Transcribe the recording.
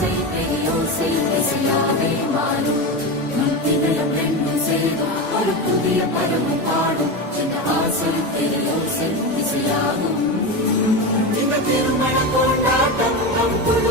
ஓசை பெரியோசை இசையாவே மாறும். மந்திரம் ரெண்டும் செய்தும் ஒரு புதிய பருவம் பாடும். இந்த ஆசை பெரியோசை இசையாகும். இந்த திருமண கொண்டாட்டம் நம்